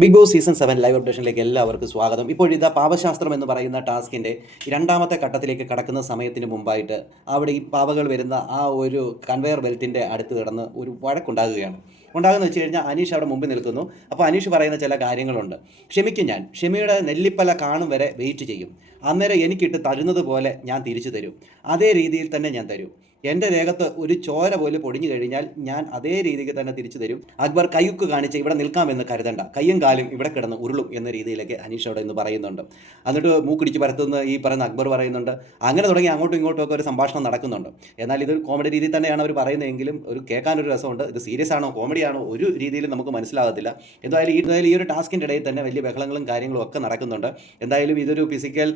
Big boss season seven live അപ്ഡേഷനിലേക്ക് എല്ലാവർക്കും സ്വാഗതം. ഇപ്പോൾ ഇതാ പാപശാസ്ത്രം എന്ന് പറയുന്ന ടാസ്കിന്റെ രണ്ടാമത്തെ ഘട്ടത്തിലേക്ക് കടക്കുന്ന സമയത്തിന് മുമ്പായിട്ട് അവിടെ ഈ പാവകൾ വരുന്ന ആ ഒരു കൺവെയർ ബെൽറ്റിന്റെ അടുത്ത് കിടന്ന് ഒരു വഴക്കുണ്ടാകുകയാണ്. ഉണ്ടാകുന്ന വെച്ച് കഴിഞ്ഞാൽ അനീഷ് അവിടെ മുമ്പിൽ നിൽക്കുന്നു. അപ്പോൾ അനീഷ് പറയുന്ന ചില കാര്യങ്ങളുണ്ട്. ക്ഷമിക്കും ഞാൻ. ക്ഷമയുടെ നെല്ലിപ്പല കാണും വരെ വെയിറ്റ് ചെയ്യും. അന്നേരം എനിക്കിട്ട് തരുന്നത് പോലെ ഞാൻ തിരിച്ചു തരും. അതേ രീതിയിൽ തന്നെ ഞാൻ തരും. എന്റെ രേഖത്ത് ഒരു ചോര പോലെ പൊടിഞ്ഞു കഴിഞ്ഞാൽ ഞാൻ അതേ രീതിക്ക് തന്നെ തിരിച്ചു തരും. അക്ബർ കയ്യുക്ക് കാണിച്ച് ഇവിടെ നിൽക്കാമെന്ന് കരുതണ്ട. കയ്യും കാലും ഇവിടെ കിടന്ന് ഉരുളും എന്ന രീതിയിലേക്ക് അനീഷ് അവിടെ ഇന്ന് പറയുന്നുണ്ട്. എന്നിട്ട് മൂക്കിടിച്ച് പരത്തുന്ന ഈ പറയുന്ന അക്ബർ പറയുന്നുണ്ട്. അങ്ങനെ തുടങ്ങി അങ്ങോട്ടും ഇങ്ങോട്ടും ഒക്കെ ഒരു സംഭാഷണം നടക്കുന്നുണ്ട്. എന്നാൽ ഇത് കോമഡി രീതിയിൽ തന്നെയാണ് അവർ പറയുന്നതെങ്കിലും ഒരു കേൾക്കാനൊരു രസമുണ്ട്. ഇത് സീരിയസ് ആണോ കോമഡി ആണോ ഒരു രീതിയിലും നമുക്ക് മനസ്സിലാകത്തില്ല. എന്തായാലും ഈ ഈ ഒരു ടാസ്കിന്റെ ഇടയിൽ തന്നെ വലിയ ബഹളങ്ങളും കാര്യങ്ങളും ഒക്കെ നടക്കുന്നുണ്ട്. എന്തായാലും ഇതൊരു ഫിസിക്കൽ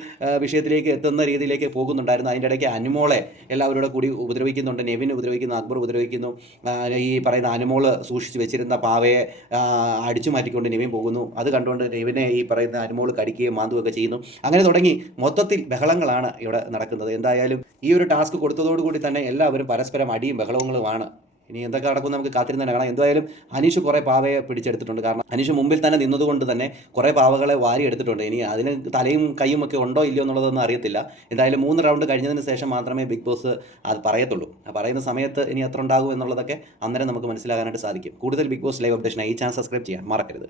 വിഷയത്തിലേക്ക് എത്തുന്ന രീതിയിലേക്ക് പോകുന്നുണ്ടായിരുന്നു. അതിന്റെ ഇടയ്ക്ക് അനുമോളെ എല്ലാവരുടെ കൂടി ഉപദ്രവിക്കുന്നുണ്ട് നെവിൻ ഉപദ്രവിക്കുന്നു അക്ബർ ഉപദ്രവിക്കുന്നു. ഈ പറയുന്ന അനുമോൾ സൂക്ഷിച്ച് വെച്ചിരുന്ന പാവയെ അടിച്ചു മാറ്റിക്കൊണ്ട് നെവിൻ പോകുന്നു. അത് കണ്ടുകൊണ്ട് നെവിനെ ഈ പറയുന്ന അനുമോൾ കടിക്കുകയും മാന്തുകയൊക്കെ ചെയ്യുന്നു. അങ്ങനെ തുടങ്ങി മൊത്തത്തിൽ ബഹളങ്ങളാണ് ഇവിടെ നടക്കുന്നത്. എന്തായാലും ഈ ഒരു ടാസ്ക് കൊടുത്തതോടുകൂടി തന്നെ എല്ലാവരും പരസ്പരം അടിയും ബഹളങ്ങളുമാണ് ഇനി എന്തൊക്കെ നടക്കും നമുക്ക് കാത്തിരുന്ന് തന്നെ കാണാം. എന്തായാലും അനീഷ് കുറേ പാവയെ പിടിച്ചെടുത്തിട്ടുണ്ട്. കാരണം അനീഷ് മുമ്പിൽ തന്നെ നിന്നതുകൊണ്ട് തന്നെ കുറേ പാവകളെ വാരി എടുത്തിട്ടുണ്ട്. ഇനി അതിന് തലയും കൈയും ഒക്കെ ഉണ്ടോ ഇല്ലയോ എന്നുള്ളതൊന്നും അറിയത്തില്ല. എന്തായാലും മൂന്ന് റൗണ്ട് കഴിഞ്ഞതിന് ശേഷം മാത്രമേ ബിഗ് ബോസ് അത് പറയത്തുള്ളൂ. ആ പറയുന്ന സമയത്ത് ഇനി എത്ര ഉണ്ടാകും എന്നുള്ളതൊക്കെ അന്നേരം നമുക്ക് മനസ്സിലാകാനായിട്ട് സാധിക്കും. കൂടുതൽ ബിഗ് ബോസ് ലൈവ് അപ്ഡേഷൻ ഈ ചാനൽ സബ്സ്ക്രൈബ് ചെയ്യാൻ മറക്കരുത്.